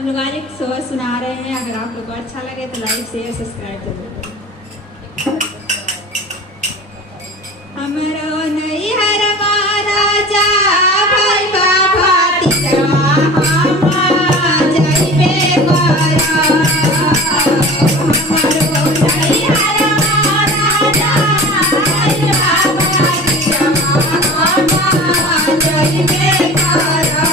हम लोग आज एक सोच सुना रहे हैं। अगर आप लोग को अच्छा लगे तो लाइक शेयर सब्सक्राइब जरूर करें। हमरो नैहर राजा भाई बाबा तिजवा हम जइबे करा। हमरो नैहर राजा भाई बाबा तिजवा हम जइबे करा।